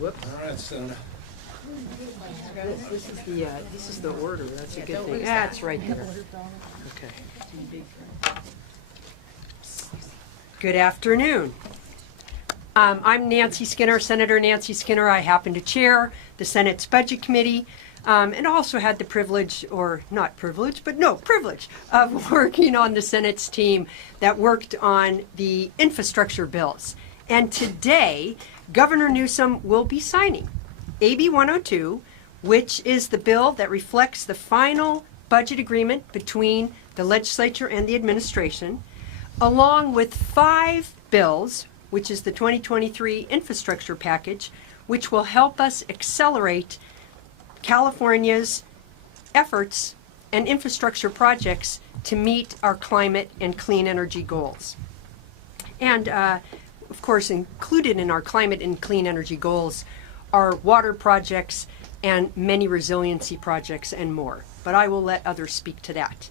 Whoops. All right, Senator. This is the order. That's a good thing. That's right there. Okay. Good afternoon. I'm Nancy Skinner, Senator Nancy Skinner. I happen to chair the Senate's Budget Committee, and also had the privilege, or not privilege, but no, privilege of working on the Senate's team that worked on the infrastructure bills. And today, Governor Newsom will be signing AB 102, which is the bill that reflects the final budget agreement between the legislature and the administration, along with 5 bills, which is the 2023 infrastructure package, which will help us accelerate California's efforts and infrastructure projects to meet our climate and clean energy goals. And of course, included in our climate and clean energy goals are water projects and many resiliency projects and more. But I will let others speak to that.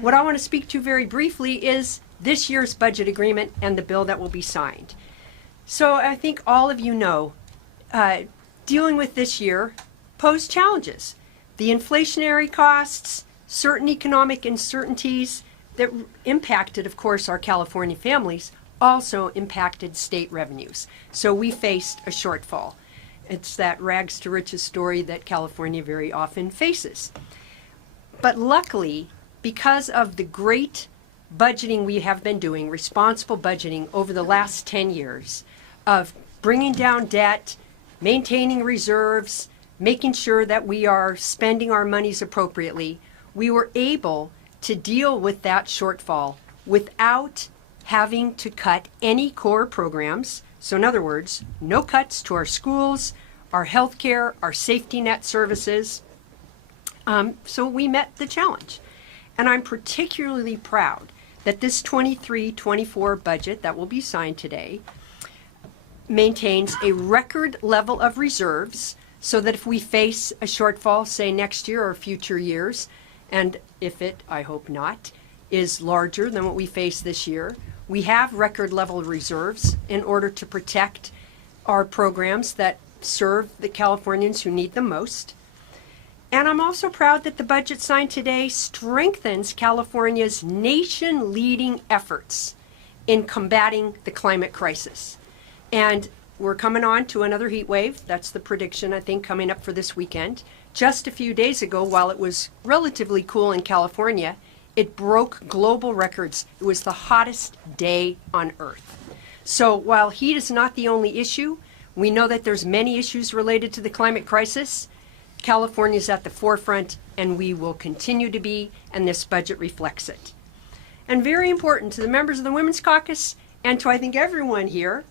What I want to speak to very briefly is this year's budget agreement and the bill that will be signed. So I think all of you know, dealing with this year posed challenges. The inflationary costs, certain economic uncertainties that impacted, of course, our California families also impacted state revenues. So we faced a shortfall. It's that rags to riches story that California very often faces. But luckily, because of the great budgeting we have been doing, responsible budgeting over the last 10 years of bringing down debt, maintaining reserves, making sure that we are spending our monies appropriately, we were able to deal with that shortfall without having to cut any core programs. So in other words, no cuts to our schools, our healthcare, our safety net services. So we met the challenge. And I'm particularly proud that this 23-24 budget that will be signed today maintains a record level of reserves so that if we face a shortfall, say next year or future years, and if it, I hope not, is larger than what we face this year, we have record level reserves in order to protect our programs that serve the Californians who need them most. And I'm also proud that the budget signed today strengthens California's nation-leading efforts in combating the climate crisis. And we're coming on to another heat wave. That's the prediction, I think, coming up for this weekend. Just a few days ago, while it was relatively cool in California, it broke global records. It was the hottest day on Earth. So while heat is not the only issue, we know that there's many issues related to the climate crisis. California is at the forefront, and we will continue to be, and this budget reflects it. And very important to the members of the Women's Caucus, and to I think everyone here,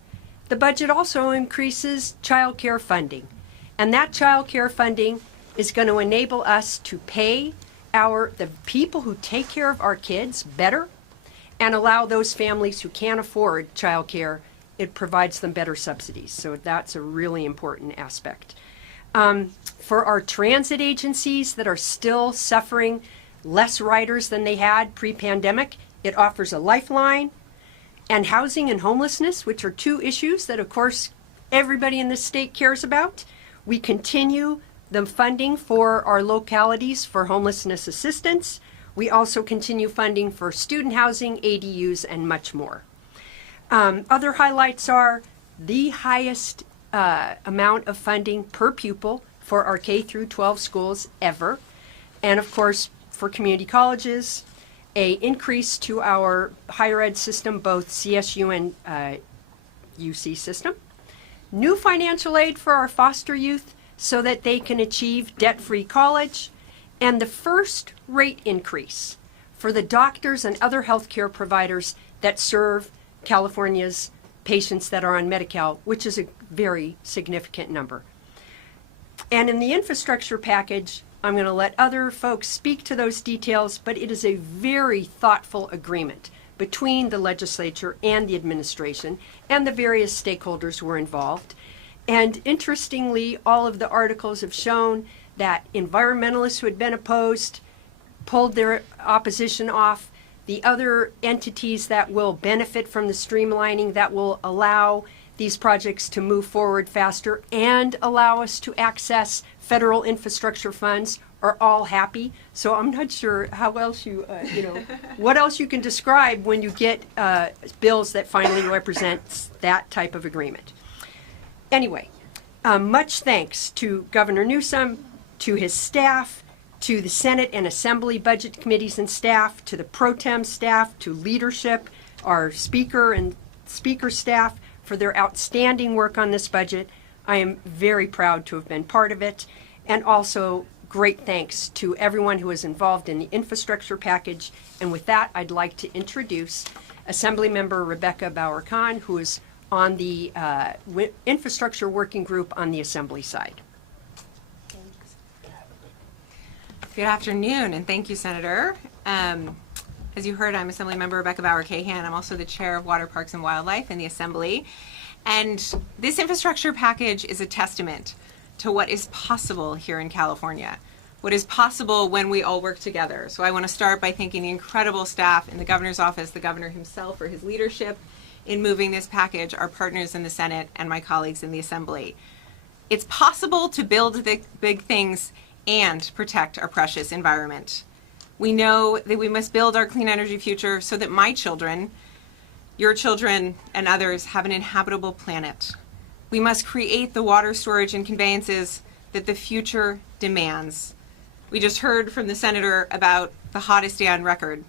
the budget also increases child care funding. And that child care funding is going to enable us to pay the people who take care of our kids better and allow those families who can't afford child care, it provides them better subsidies. So that's a really important aspect. For our transit agencies that are still suffering less riders than they had pre-pandemic, it offers a lifeline. And housing and homelessness, which are 2 issues that, of course, everybody in this state cares about. We continue the funding for our localities for homelessness assistance. We also continue funding for student housing, ADUs, and much more. Other highlights are the highest amount of funding per pupil for our K through 12 schools ever. And of course, for community colleges, a increase to our higher ed system, both CSU and UC system. New financial aid for our foster youth so that they can achieve debt-free college. And the first rate increase for the doctors and other healthcare providers that serve California's patients that are on Medi-Cal, which is a very significant number. And in the infrastructure package, I'm going to let other folks speak to those details, but it is a very thoughtful agreement between the legislature and the administration and the various stakeholders who are involved. And interestingly, all of the articles have shown that environmentalists who had been opposed pulled their opposition off. The other entities that will benefit from the streamlining that will allow these projects to move forward faster and allow us to access federal infrastructure funds are all happy. So I'm not sure how else what else you can describe when you get bills that finally represent that type of agreement. Anyway, much thanks to Governor Newsom, to his staff, to the Senate and Assembly Budget Committees and staff, to the pro tem staff, to leadership, our speaker and speaker staff for their outstanding work on this budget. I am very proud to have been part of it. And also great thanks to everyone who was involved in the infrastructure package. And with that, I'd like to introduce Assemblymember Rebecca Bauer-Kahn, who is on the infrastructure working group on the Assembly side. Good afternoon, and thank you, Senator. As you heard, I'm Assemblymember Rebecca Bauer-Kahn. I'm also the chair of Water, Parks, and Wildlife in the Assembly. And this infrastructure package is a testament to what is possible here in California, what is possible when we all work together. So I want to start by thanking the incredible staff in the governor's office, the governor himself for his leadership in moving this package, our partners in the Senate, and my colleagues in the Assembly. It's possible to build the big things and protect our precious environment. We know that we must build our clean energy future so that my children, your children, and others have an inhabitable planet. We must create the water storage and conveyances that the future demands. We just heard from the senator about the hottest day on record.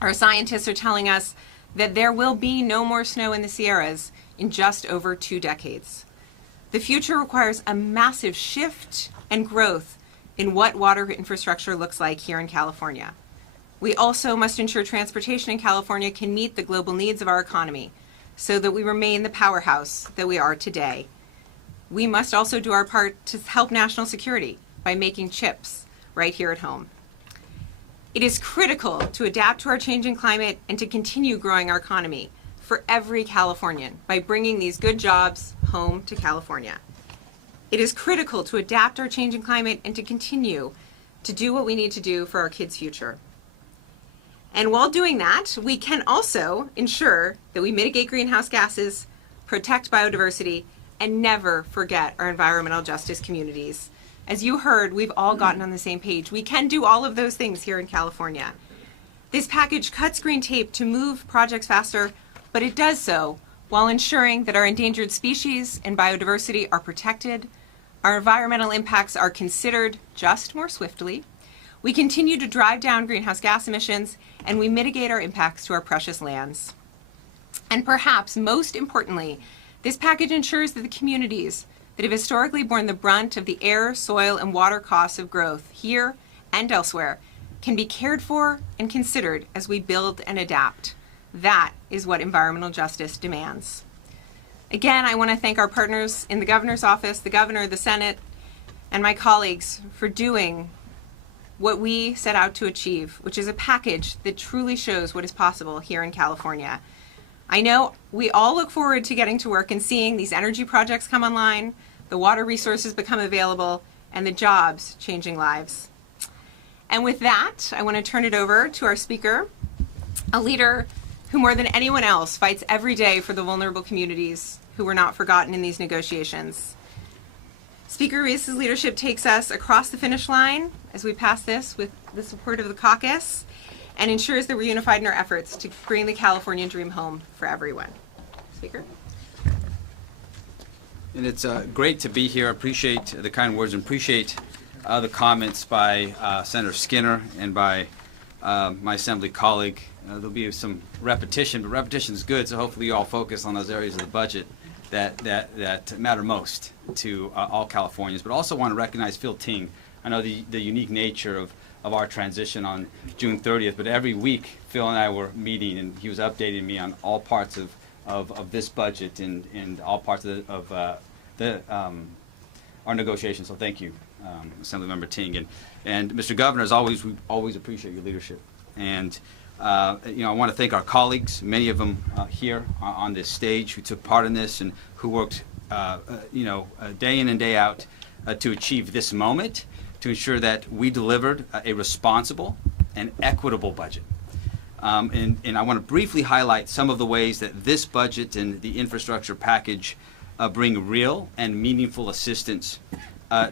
Our scientists are telling us that there will be no more snow in the Sierras in just over 2 decades. The future requires a massive shift and growth in what water infrastructure looks like here in California. We also must ensure transportation in California can meet the global needs of our economy, so that we remain the powerhouse that we are today. We must also do our part to help national security by making chips right here at home. It is critical to adapt to our changing climate and to continue growing our economy for every Californian by bringing these good jobs home to California. It is critical to adapt our changing climate and to continue to do what we need to do for our kids' future. And while doing that, we can also ensure that we mitigate greenhouse gases, protect biodiversity, and never forget our environmental justice communities. As you heard, we've all gotten on the same page. We can do all of those things here in California. This package cuts green tape to move projects faster, but it does so while ensuring that our endangered species and biodiversity are protected, our environmental impacts are considered just more swiftly, we continue to drive down greenhouse gas emissions, and we mitigate our impacts to our precious lands. And perhaps most importantly, this package ensures that the communities that have historically borne the brunt of the air, soil, and water costs of growth here and elsewhere can be cared for and considered as we build and adapt. That is what environmental justice demands. Again, I want to thank our partners in the governor's office, the governor, the Senate, and my colleagues for doing what we set out to achieve, which is a package that truly shows what is possible here in California. I know we all look forward to getting to work and seeing these energy projects come online, the water resources become available, and the jobs changing lives. And with that, I want to turn it over to our speaker, a leader who more than anyone else fights every day for the vulnerable communities who were not forgotten in these negotiations. Speaker Ruiz's leadership takes us across the finish line as we pass this with the support of the caucus and ensures that we're unified in our efforts to bring the Californian dream home for everyone. Speaker. And it's great to be here. I appreciate the kind words and appreciate the comments by Senator Skinner and by my Assembly colleague. There'll be some repetition, but repetition is good, so hopefully you all focus on those areas of the budget that matter most to all Californians. But also want to recognize Phil Ting. I know the unique nature of our transition on June 30th, but every week Phil and I were meeting, and he was updating me on all parts of this budget and all parts of our negotiations. So thank you, Assemblymember Ting. And Mr. Governor, as always, we always appreciate your leadership. And I want to thank our colleagues, many of them here on this stage, who took part in this and who worked, day in and day out to achieve this moment, to ensure that we delivered a responsible and equitable budget. And I want to briefly highlight some of the ways that this budget and the infrastructure package bring real and meaningful assistance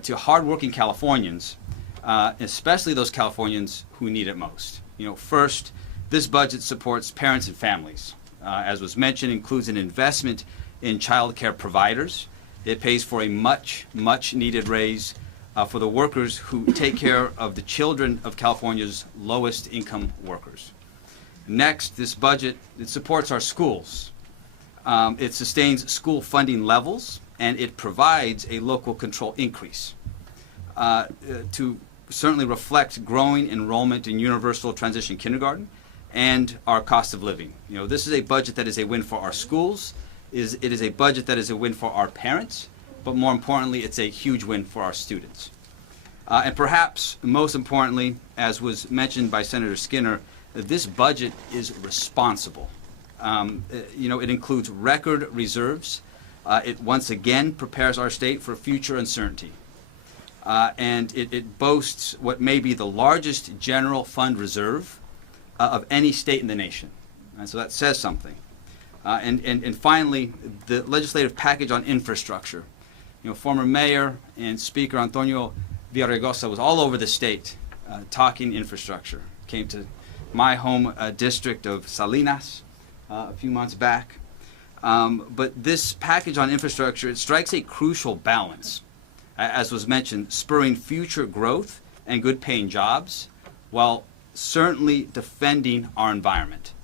to hardworking Californians, especially those Californians who need it most. First, this budget supports parents and families. As was mentioned, includes an investment in child care providers. It pays for a much needed raise for the workers who take care of the children of California's lowest income workers. Next, this budget, it supports our schools. It sustains school funding levels, and it provides a local control increase to certainly reflect growing enrollment in universal transition kindergarten and our cost of living. This is a budget that is a win for our schools. It is a budget that is a win for our parents, but more importantly, it's a huge win for our students. And perhaps most importantly, as was mentioned by Senator Skinner, this budget is responsible. It includes record reserves. It once again prepares our state for future uncertainty. And it boasts what may be the largest general fund reserve of any state in the nation. And so that says something. And finally, the legislative package on infrastructure. Former Mayor and Speaker Antonio Villaraigosa was all over the state talking infrastructure. Came to my home district of Salinas a few months back. But this package on infrastructure, it strikes a crucial balance, as was mentioned, spurring future growth and good paying jobs while certainly defending our environment.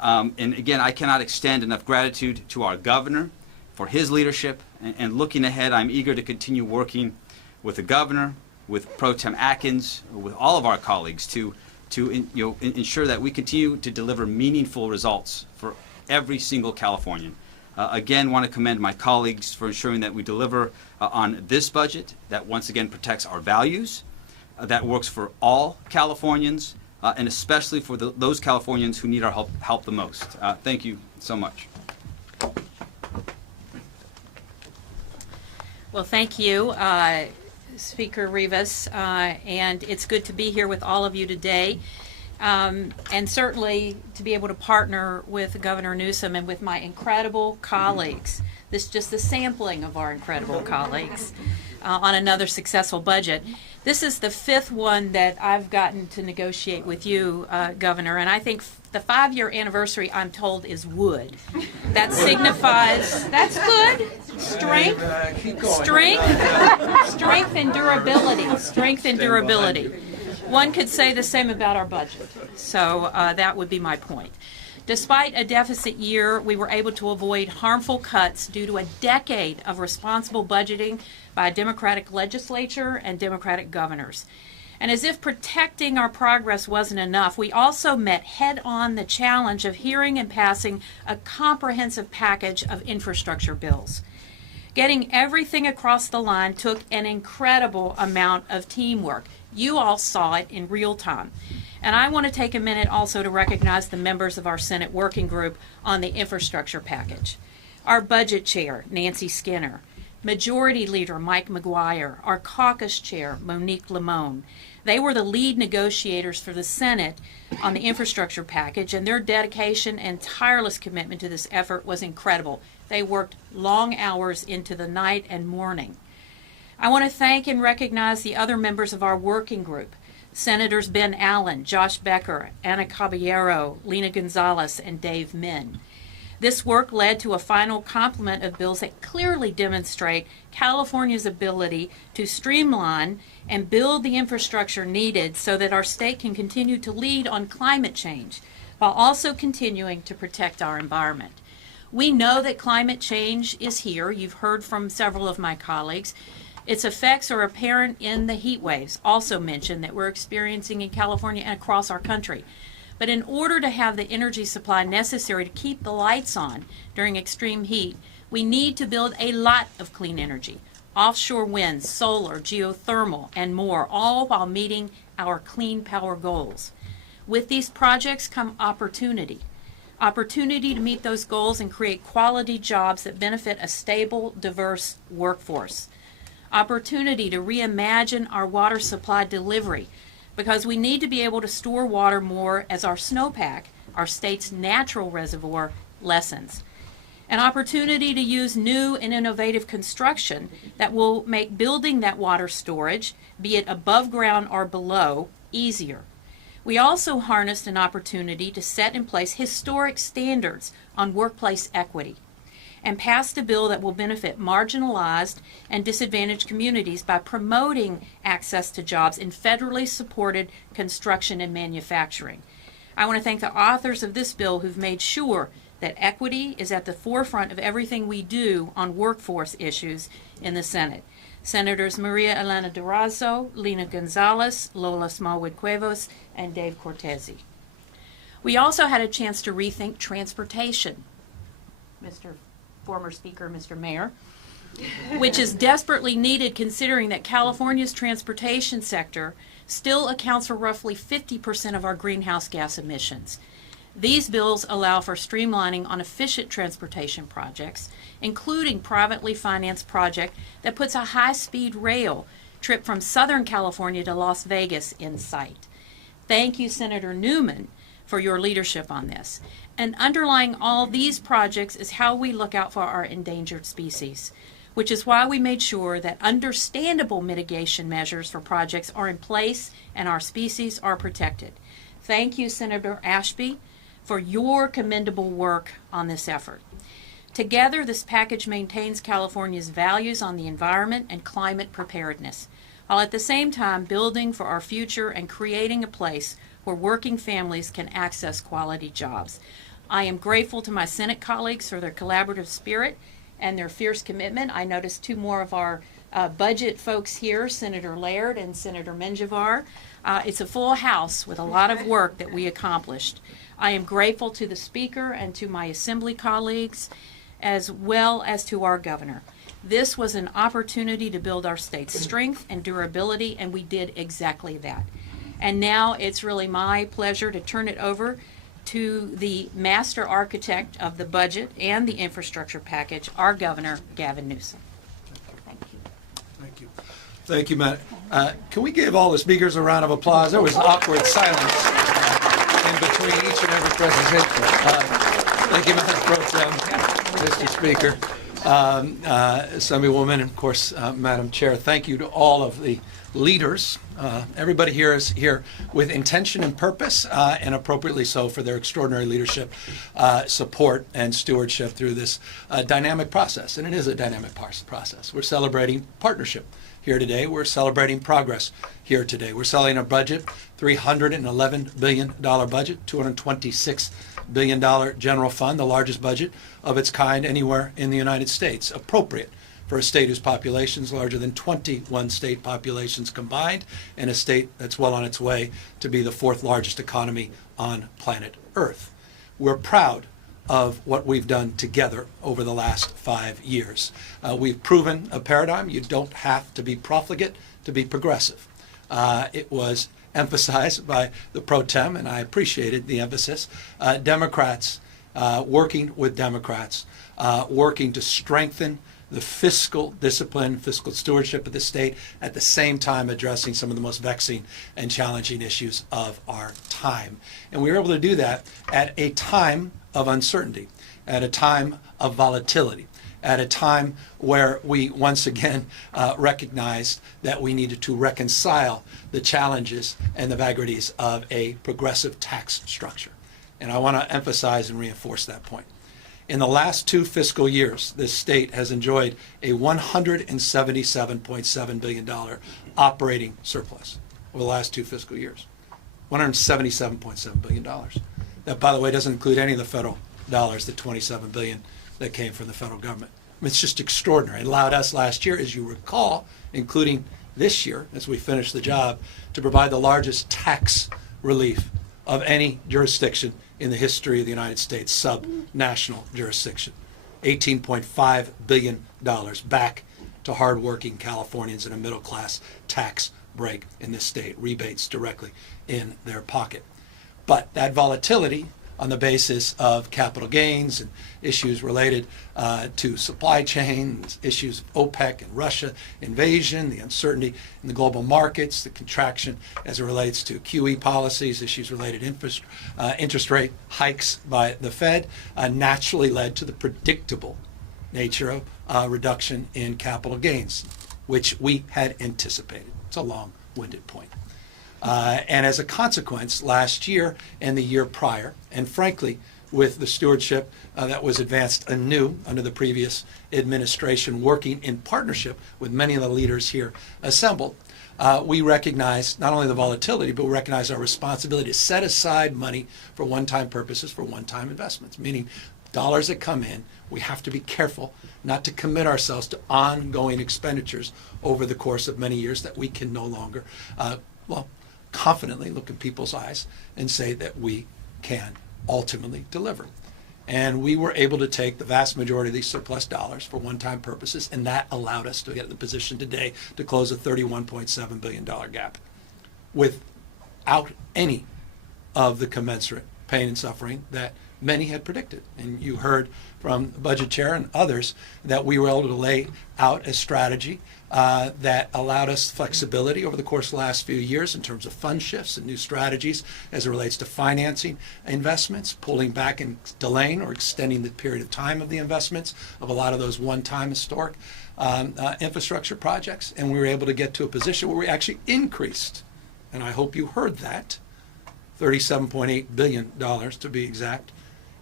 And again, I cannot extend enough gratitude to our governor for his leadership. And looking ahead, I'm eager to continue working with the governor, with Pro Tem Atkins, with all of our colleagues to ensure that we continue to deliver meaningful results for every single Californian. Again, want to commend my colleagues for ensuring that we deliver on this budget that once again protects our values, that works for all Californians, and especially for those Californians who need our help the most. Thank you so much. Well, thank you, Speaker Rivas, and it's good to be here with all of you today, and certainly to be able to partner with Governor Newsom and with my incredible colleagues. This is just a sampling of our incredible colleagues on another successful budget. This is the fifth one that I've gotten to negotiate with you, Governor, and I think the 5-year anniversary, I'm told, is wood. That signifies, that's good, strength and durability, strength and durability. One could say the same about our budget, so that would be my point. Despite a deficit year, we were able to avoid harmful cuts due to a decade of responsible budgeting by a Democratic legislature and Democratic governors. And as if protecting our progress wasn't enough, we also met head-on the challenge of hearing and passing a comprehensive package of infrastructure bills. Getting everything across the line took an incredible amount of teamwork. You all saw it in real time. And I want to take a minute also to recognize the members of our Senate working group on the infrastructure package. Our budget chair, Nancy Skinner, Majority Leader Mike McGuire, our caucus chair, Monique Limon. They were the lead negotiators for the Senate on the infrastructure package, and their dedication and tireless commitment to this effort was incredible. They worked long hours into the night and morning. I want to thank and recognize the other members of our working group, Senators Ben Allen, Josh Becker, Ana Caballero, Lena Gonzalez, and Dave Min. This work led to a final complement of bills that clearly demonstrate California's ability to streamline and build the infrastructure needed so that our state can continue to lead on climate change while also continuing to protect our environment. We know that climate change is here. You've heard from several of my colleagues. Its effects are apparent in the heat waves, also mentioned, that we're experiencing in California and across our country. But in order to have the energy supply necessary to keep the lights on during extreme heat, we need to build a lot of clean energy, offshore wind, solar, geothermal, and more, all while meeting our clean power goals. With these projects come opportunity. Opportunity to meet those goals and create quality jobs that benefit a stable, diverse workforce. Opportunity to reimagine our water supply delivery because we need to be able to store water more as our snowpack, our state's natural reservoir, lessens. An opportunity to use new and innovative construction that will make building that water storage, be it above ground or below, easier. We also harnessed an opportunity to set in place historic standards on workplace equity and passed a bill that will benefit marginalized and disadvantaged communities by promoting access to jobs in federally supported construction and manufacturing. I want to thank the authors of this bill who've made sure that equity is at the forefront of everything we do on workforce issues in the Senate. Senators Maria Elena Durazo, Lena Gonzalez, Lola Smallwood Cuevas, and Dave Cortese. We also had a chance to rethink transportation, Mr. Former Speaker, Mr. Mayor, which is desperately needed considering that California's transportation sector still accounts for roughly 50% of our greenhouse gas emissions. These bills allow for streamlining on efficient transportation projects, including privately financed project that puts a high-speed rail trip from Southern California to Las Vegas in sight. Thank you, Senator Newman, for your leadership on this. And underlying all these projects is how we look out for our endangered species, which is why we made sure that understandable mitigation measures for projects are in place and our species are protected. Thank you, Senator Ashby, for your commendable work on this effort. Together, this package maintains California's values on the environment and climate preparedness, while at the same time building for our future and creating a place where working families can access quality jobs. I am grateful to my Senate colleagues for their collaborative spirit and their fierce commitment. I noticed two more of our budget folks here, Senator Laird and Senator Menjivar. It's a full house with a lot of work that we accomplished. I am grateful to the Speaker and to my Assembly colleagues, as well as to our Governor. This was an opportunity to build our state's strength and durability, and we did exactly that. And now it's really my pleasure to turn it over to the master architect of the budget and the infrastructure package, our Governor, Gavin Newsom. Thank you. Thank you. Thank you, Matt. Can we give all the speakers a round of applause? There was awkward silence in between each and every presentation. Thank you, Madam Pro Tem, Mr. Speaker, Assemblywoman, and of course, Madam Chair. Thank you to all of the leaders. Everybody here is here with intention and purpose, and appropriately so, for their extraordinary leadership, support, and stewardship through this dynamic process. And it is a dynamic process. We're celebrating partnership here today. We're celebrating progress here today. We're celebrating a budget, $311 billion budget, $226 billion general fund, the largest budget of its kind anywhere in the United States, appropriate for a state whose population is larger than 21 state populations combined, and a state that's well on its way to be the fourth largest economy on planet Earth. We're proud of what we've done together over the last 5 years. We've proven a paradigm. You don't have to be profligate to be progressive. It was emphasized by the pro tem, and I appreciated the emphasis. Democrats working with Democrats, working to strengthen the fiscal discipline, fiscal stewardship of the state, at the same time addressing some of the most vexing and challenging issues of our time. And we were able to do that at a time of uncertainty, at a time of volatility, at a time where we once again recognized that we needed to reconcile the challenges and the vagaries of a progressive tax structure. And I want to emphasize and reinforce that point. In the last 2 fiscal years, this state has enjoyed a $177.7 billion operating surplus over the last 2 fiscal years. $177.7 billion. That, by the way, doesn't include any of the federal dollars, the $27 billion that came from the federal government. I mean, it's just extraordinary. It allowed us last year, as you recall, including this year, as we finish the job, to provide the largest tax relief of any jurisdiction in the history of the United States, sub-national jurisdiction. $18.5 billion back to hardworking Californians and a middle-class tax break in this state, rebates directly in their pocket. But that volatility on the basis of capital gains and issues related to supply chains, issues of OPEC and Russia invasion, the uncertainty in the global markets, the contraction as it relates to QE policies, issues related to interest rate hikes by the Fed, naturally led to the predictable nature of reduction in capital gains, which we had anticipated. It's a long-winded point. And as a consequence, last year and the year prior, and frankly, with the stewardship that was advanced anew under the previous administration, working in partnership with many of the leaders here assembled, we recognize not only the volatility, but we recognize our responsibility to set aside money for one-time purposes, for one-time investments, meaning dollars that come in, we have to be careful not to commit ourselves to ongoing expenditures over the course of many years that we can no longer, confidently look in people's eyes and say that we can ultimately deliver. And we were able to take the vast majority of these surplus dollars for one-time purposes, and that allowed us to get in the position today to close a $31.7 billion gap without any of the commensurate pain and suffering that many had predicted. And you heard from the budget chair and others that we were able to lay out a strategy that allowed us flexibility over the course of the last few years in terms of fund shifts and new strategies as it relates to financing investments, pulling back and delaying or extending the period of time of the investments of a lot of those one-time historic infrastructure projects. And we were able to get to a position where we actually increased, and I hope you heard that, $37.8 billion to be exact,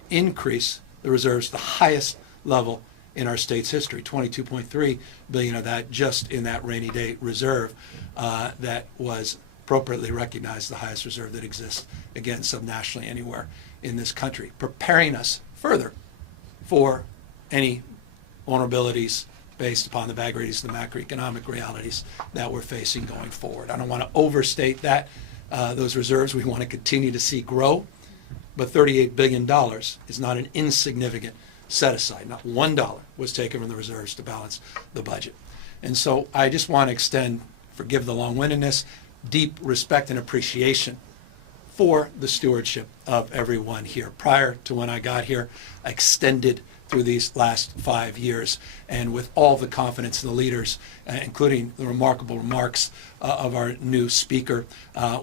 increase the reserves to the highest level in our state's history, $22.3 billion of that just in that rainy day reserve that was appropriately recognized the highest reserve that exists, again, subnationally anywhere in this country, preparing us further for any vulnerabilities based upon the vagaries of the macroeconomic realities that we're facing going forward. I don't want to overstate that, those reserves we want to continue to see grow, but $38 billion is not an insignificant set aside. Not $1 was taken from the reserves to balance the budget. And so I just want to extend, forgive the long-windedness, deep respect and appreciation for the stewardship of everyone here. Prior to when I got here, I extended through these last 5 years, and with all the confidence in the leaders, including the remarkable remarks of our new speaker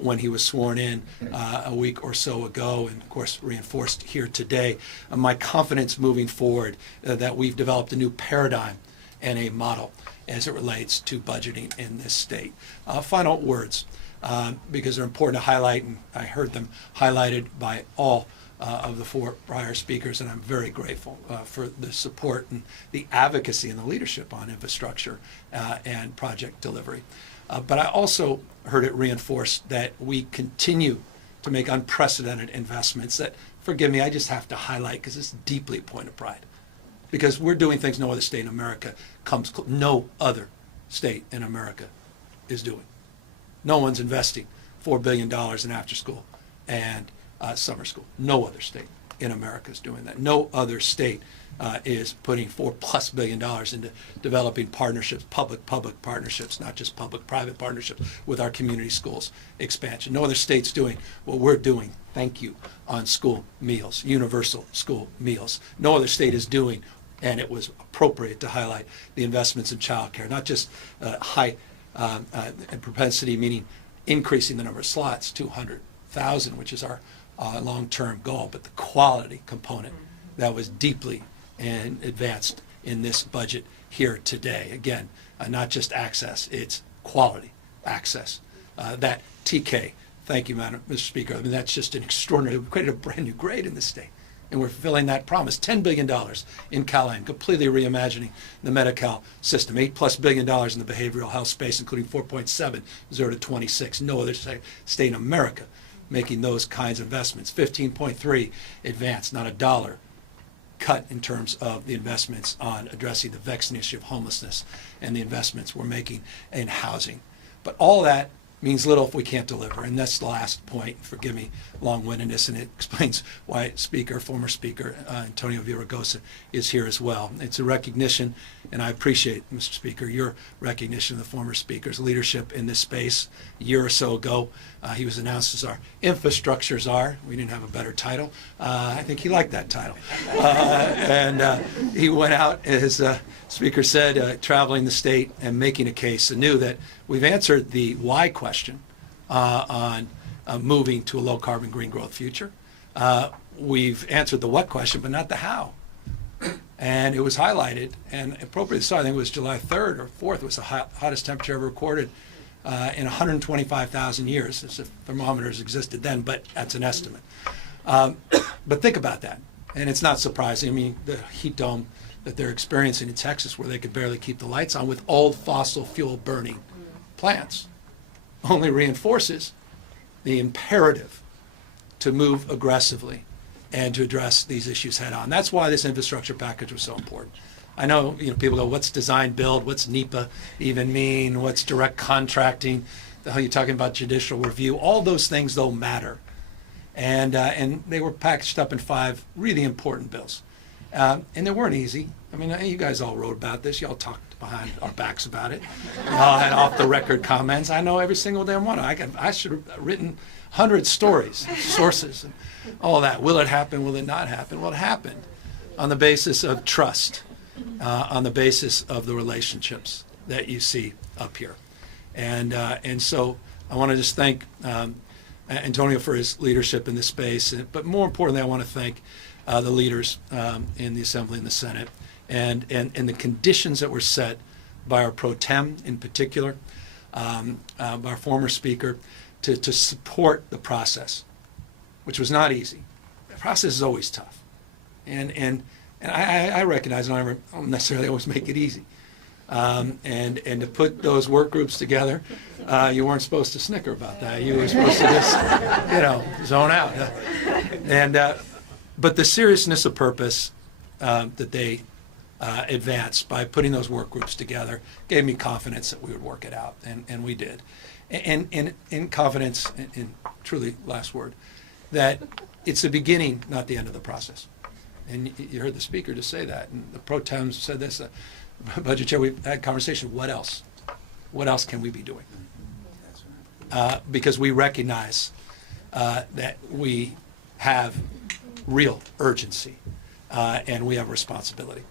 when he was sworn in a week or so ago, and of course reinforced here today, my confidence moving forward that we've developed a new paradigm and a model as it relates to budgeting in this state. Final words, because they're important to highlight, and I heard them highlighted by all of the four prior speakers, and I'm very grateful for the support and the advocacy and the leadership on infrastructure and project delivery. But I also heard it reinforced that we continue to make unprecedented investments that, forgive me, I just have to highlight because it's deeply a point of pride. Because we're doing things no other state in America no other state in America is doing. No one's investing $4 billion in after school and summer school. No other state in America is doing that. No other state is putting $4+ billion into developing partnerships, public-public partnerships, not just public-private partnerships with our community schools expansion. No other state's doing what we're doing, thank you, on school meals, universal school meals. No other state is doing, and it was appropriate to highlight the investments in child care, not just high propensity, meaning increasing the number of slots, 200,000, which is our long-term goal, but the quality component that was deeply and advanced in this budget here today. Again, not just access, it's quality access. That TK, thank you, Mr. Speaker. I mean, that's just an extraordinary, we created a brand new grade in this state, and we're fulfilling that promise. $10 billion in CalAIM, completely reimagining the Medi-Cal system. $8+ billion in the behavioral health space, including 4.7, 0 to 26. No other state in America making those kinds of investments. 15.3 advanced, not a dollar cut in terms of the investments on addressing the vexing issue of homelessness and the investments we're making in housing. But all that means little if we can't deliver. And that's the last point. Forgive me long-windedness, and it explains why former Speaker Antonio Villaraigosa is here as well. It's a recognition, and I appreciate, Mr. Speaker, your recognition of the former Speaker's leadership in this space. A year or so ago, he was announced as our infrastructure czar. We didn't have a better title. I think he liked that title. And he went out, as Speaker said, traveling the state and making a case anew that we've answered the why question on moving to a low-carbon green growth future. We've answered the what question, but not the how. And it was highlighted, and appropriately so, I think it was July 3rd or 4th, it was the hottest temperature ever recorded in 125,000 years. As if thermometers existed then, but that's an estimate. But think about that. And it's not surprising. I mean, the heat dome that they're experiencing in Texas, where they could barely keep the lights on with old fossil fuel burning plants, only reinforces the imperative to move aggressively and to address these issues head on. That's why this infrastructure package was so important. I know, people go, what's design build? What's NEPA even mean? What's direct contracting? The hell are you talking about judicial review? All those things, though, matter. And they were packaged up in 5 really important bills. And they weren't easy. I mean, you guys all wrote about this. Y'all talked behind our backs about it. Y'all had off-the-record comments. I know every single damn one. I should have written 100 stories, sources, and all that. Will it happen? Will it not happen? Well, it happened on the basis of trust, on the basis of the relationships that you see up here. And so I want to just thank Antonio for his leadership in this space. But more importantly, I want to thank the leaders in the Assembly and the Senate and the conditions that were set by our pro tem in particular, by our former Speaker, to support the process, which was not easy. The process is always tough. And I recognize I don't necessarily always make it easy. And to put those work groups together, you weren't supposed to snicker about that. You were supposed to just, zone out. But the seriousness of purpose that they advanced by putting those work groups together gave me confidence that we would work it out, and we did. And in confidence, in truly last word, that it's the beginning, not the end of the process. And you heard the Speaker just say that, and the pro tem said this. Budget Chair, we've had conversation. What else? What else can we be doing? Because we recognize that we have real urgency and we have responsibility.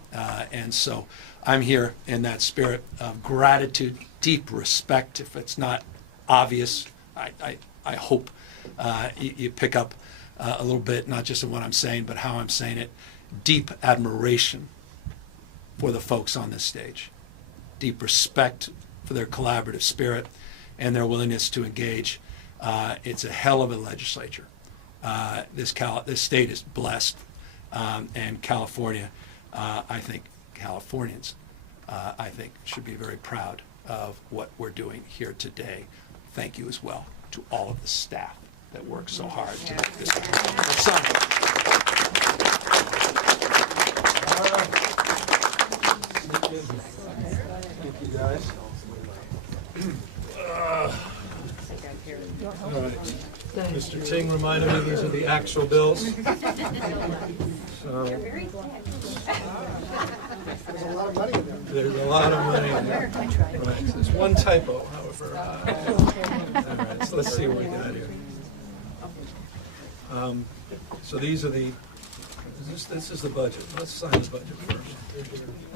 And so I'm here in that spirit of gratitude, deep respect. If it's not obvious, I hope you pick up a little bit, not just in what I'm saying, but how I'm saying it. Deep admiration for the folks on this stage. Deep respect for their collaborative spirit and their willingness to engage. It's a hell of a legislature. This state is blessed, and California, I think Californians, I think should be very proud of what we're doing here today. Thank you as well to all of the staff that worked so hard to make this happen. Thank you, guys. All right. Mr. Ting reminded me these are the actual bills. So, there's a lot of money in there. Right. There's one typo, however. All right, so let's see what we got here. So these are the, this is the budget. Let's sign the budget first.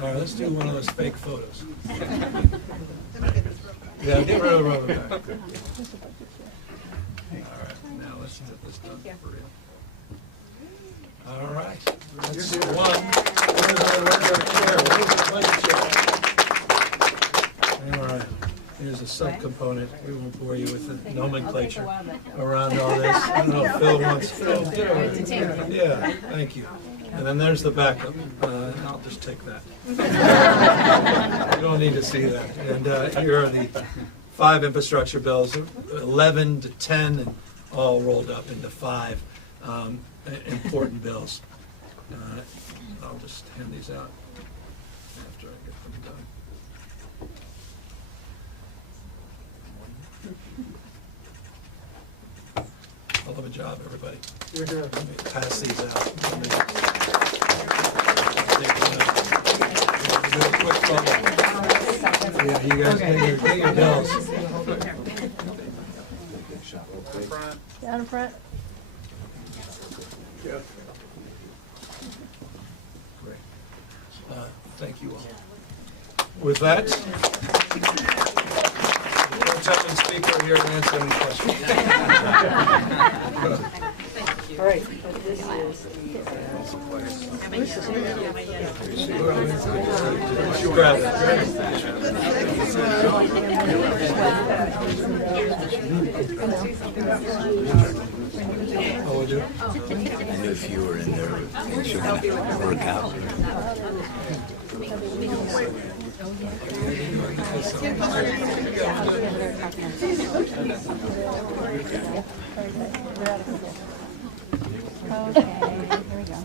All right, let's do one of those fake photos. Yeah, get rid of the rubber back. All right, now let's get this done for real. All right, let's do one. Where's our chair? Where's the budget chair? All right, here's a subcomponent. We won't bore you with the nomenclature around all this. I don't know if Phil wants. Phil, get over here. Yeah, thank you. And then there's the backup. I'll just take that. You don't need to see that. And here are the 5 infrastructure bills, 11 to 10, and all rolled up into 5 important bills. I'll just hand these out after I get them done. job, everybody. Let me pass these out. Do a quick photo. Yeah, you guys get your bills. Down in front. Great. Thank you all. With that, gentleman speaker here to answer any questions. All right. This is Grab it. Oh, we do? I knew if you were in there, things were going to work out. okay. Here we go.